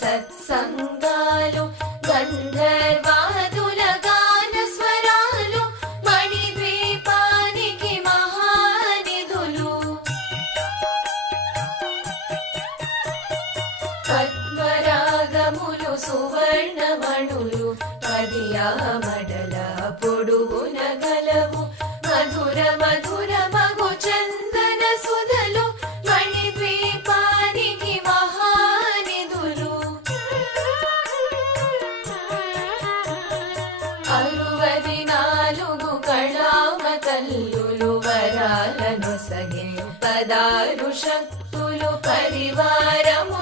సత్సంగాలు గంధర్వాదుల గాన స్వరాలు మణిద్వీపానికి మహానిధులు పద్మరాగములు సువర్ణమణులు పదియామడల పొడుగున గలవు మధుర మధుర మగు చందన సుధలు మణిద్వీపానికి మహానిధులు 64 కళామ తల్లులు వరాలను సగే 16 శక్తులు పరివారము